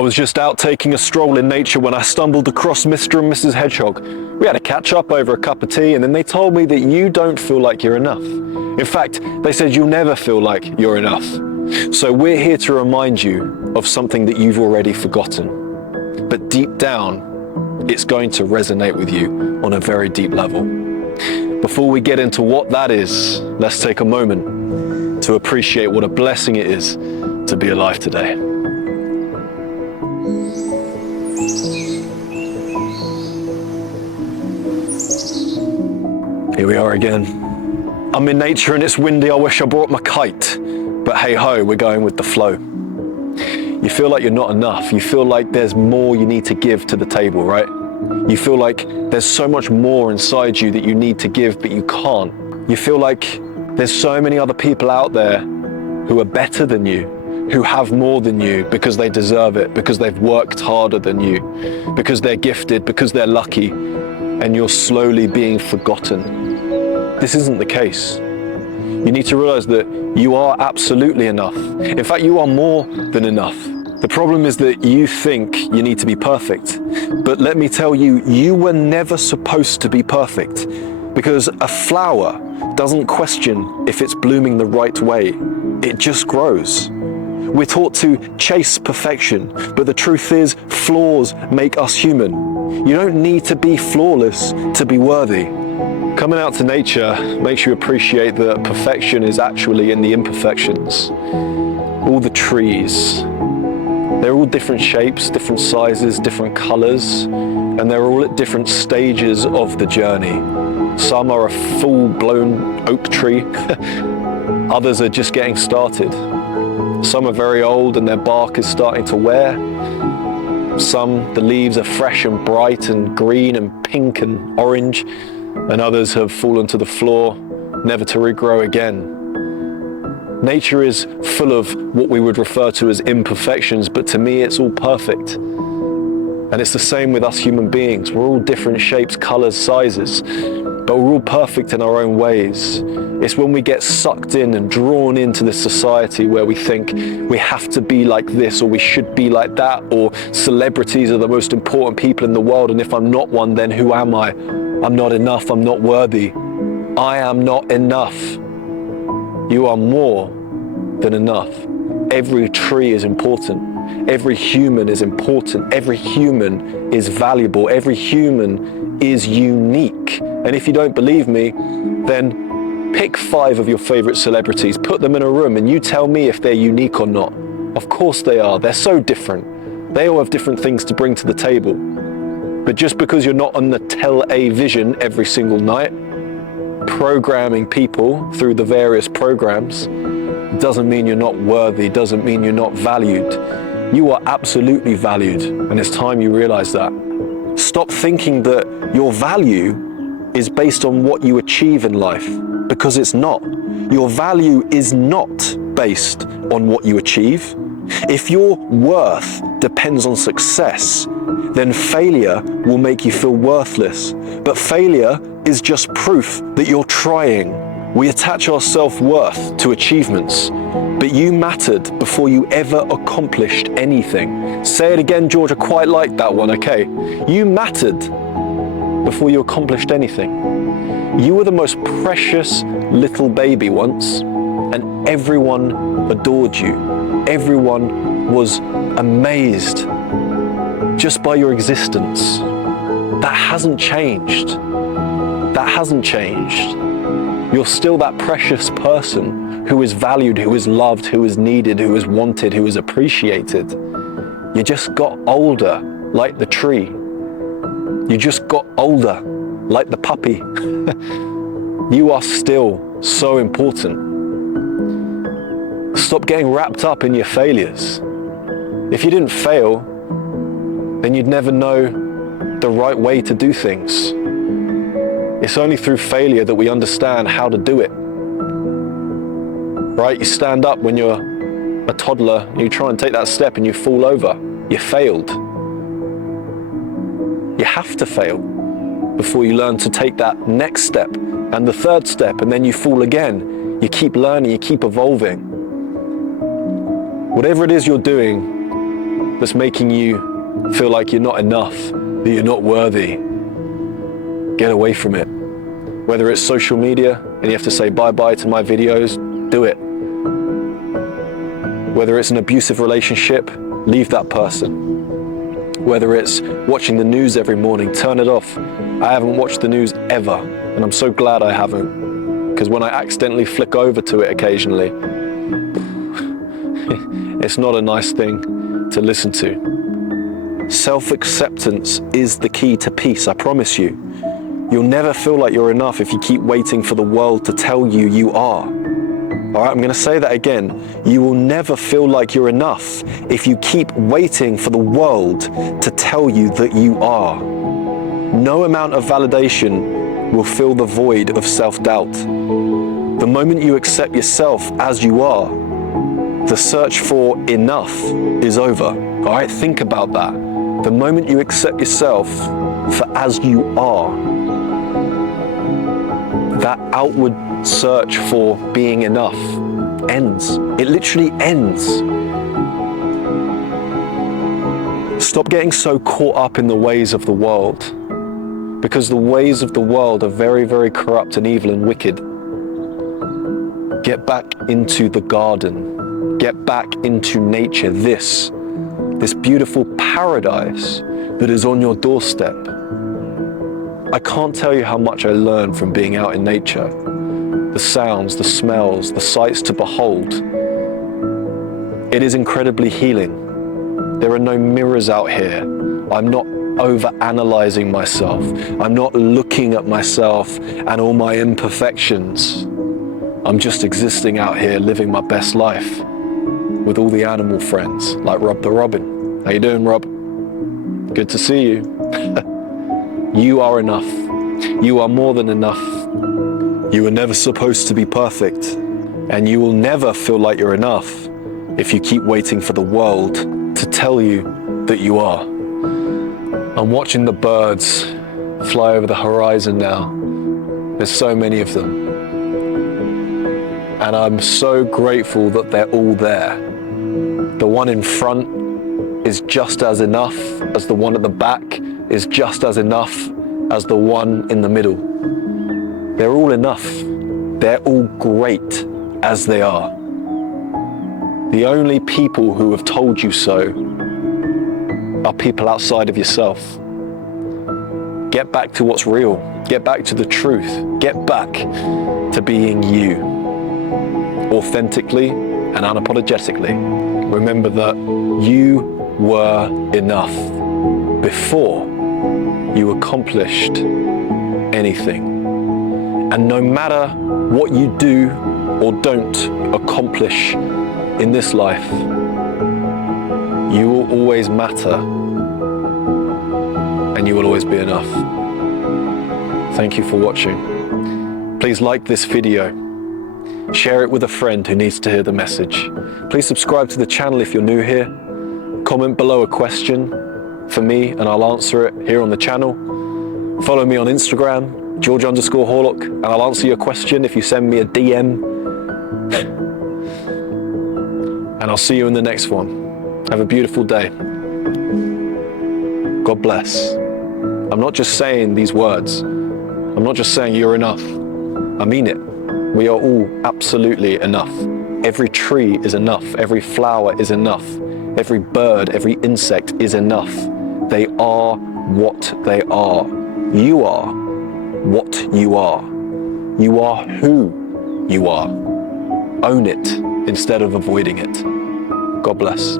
was just out taking a stroll in nature when I stumbled across Mr. and Mrs. Hedgehog. We had a catch up over a cup of tea, and then they told me that you don't feel like you're enough. In fact, they said you'll never feel like you're enough. So we're here to remind you of something that you've already forgotten. But deep down, it's going to resonate with you on a very deep level. Before we get into what that is, let's take a moment to appreciate what a blessing it is to be alive today. Here we are again. I'm in nature and it's windy. I wish I brought my kite, but hey ho, we're going with the flow. You feel like you're not enough. You feel like there's more you need to give to the table, right? You feel like there's so much more inside you that you need to give, but you can't. You feel like there's so many other people out there who are better than you, who have more than you because they deserve it, because they've worked harder than you, because they're gifted, because they're lucky, and you're slowly being forgotten. This isn't the case. You need to realize that you are absolutely enough. In fact, you are more than enough. The problem is that you think you need to be perfect. But let me tell you, you were never supposed to be perfect, because a flower doesn't question if it's blooming the right way. It just grows. We're taught to chase perfection, but the truth is, flaws make us human. You don't need to be flawless to be worthy. Coming out to nature makes you appreciate that perfection is actually in the imperfections. All the trees, they're all different shapes, different sizes, different colors, and they're all at different stages of the journey. Some are a full-blown oak tree, others are just getting started. Some are very old and their bark is starting to wear. Some, the leaves are fresh and bright and green and pink and orange, and others have fallen to the floor, never to regrow again. Nature is full of what we would refer to as imperfections, but to me it's all perfect. And it's the same with us human beings. We're all different shapes, colors, sizes, but we're all perfect in our own ways. It's when we get sucked in and drawn into this society where we think we have to be like this, or we should be like that, or celebrities are the most important people in the world, and if I'm not one, then who am I? I'm not enough, I'm not worthy. I am not enough. You are more than enough. Every tree is important. Every human is important. Every human is valuable. Every human is unique. And if you don't believe me, then pick 5 of your favorite celebrities, put them in a room, and you tell me if they're unique or not. Of course they are. They're so different. They all have different things to bring to the table. But just because you're not on the television every single night, programming people through the various programs, doesn't mean you're not worthy, doesn't mean you're not valued. You are absolutely valued, and it's time you realize that. Stop thinking that your value is based on what you achieve in life, because it's not. Your value is not based on what you achieve. If your worth depends on success, then failure will make you feel worthless. But failure is just proof that you're trying. We attach our self-worth to achievements, but you mattered before you ever accomplished anything. Say it again, George, I quite like that one, okay? You mattered before you accomplished anything. You were the most precious little baby once, and everyone adored you. Everyone was amazed just by your existence. That hasn't changed. That hasn't changed. You're still that precious person who is valued, who is loved, who is needed, who is wanted, who is appreciated. You just got older, like the tree. You just got older, like the puppy. You are still so important. Stop getting wrapped up in your failures. If you didn't fail, then you'd never know the right way to do things. It's only through failure that we understand how to do it. Right? You stand up when you're a toddler, and you try and take that step and you fall over. You failed. You have to fail before you learn to take that next step and the third step, and then you fall again. You keep learning, you keep evolving. Whatever it is you're doing, that's making you feel like you're not enough, that you're not worthy, get away from it. Whether it's social media and you have to say bye-bye to my videos, do it. Whether it's an abusive relationship, leave that person. Whether it's watching the news every morning, turn it off. I haven't watched the news ever, and I'm so glad I haven't, because when I accidentally flick over to it occasionally, it's not a nice thing to listen to. Self-acceptance is the key to peace, I promise you. You'll never feel like you're enough if you keep waiting for the world to tell you you are. All right, I'm going to say that again. You will never feel like you're enough if you keep waiting for the world to tell you that you are. No amount of validation will fill the void of self-doubt. The moment you accept yourself as you are, the search for enough is over. All right, think about that. The moment you accept yourself for as you are, that outward search for being enough ends. It literally ends. Stop getting so caught up in the ways of the world, because the ways of the world are very, very corrupt and evil and wicked. Get back into the garden. Get back into nature. This beautiful paradise that is on your doorstep. I can't tell you how much I learned from being out in nature. The sounds, the smells, the sights to behold. It is incredibly healing. There are no mirrors out here. I'm not over-analyzing myself. I'm not looking at myself and all my imperfections. I'm just existing out here, living my best life with all the animal friends, like Rob the Robin. How you doing, Rob? Good to see you. You are enough. You are more than enough. You were never supposed to be perfect, and you will never feel like you're enough if you keep waiting for the world to tell you that you are. I'm watching the birds fly over the horizon now. There's so many of them. And I'm so grateful that they're all there. The one in front is just as enough as the one at the back is just as enough as the one in the middle. They're all enough. They're all great as they are. The only people who have told you so are people outside of yourself. Get back to what's real. Get back to the truth. Get back to being you, authentically and unapologetically. Remember that you were enough before you accomplished anything. And no matter what you do or don't accomplish in this life, you will always matter and you will always be enough. Thank you for watching. Please like this video. Share it with a friend who needs to hear the message. Please subscribe to the channel if you're new here. Comment below a question for me and I'll answer it here on the channel. Follow me on Instagram, George_Horlock, and I'll answer your question if you send me a DM. And I'll see you in the next one. Have a beautiful day. God bless. I'm not just saying these words. I'm not just saying you're enough. I mean it. We are all absolutely enough. Every tree is enough. Every flower is enough. Every bird, every insect is enough. They are what they are. You are what you are. You are who you are. Own it instead of avoiding it. God bless.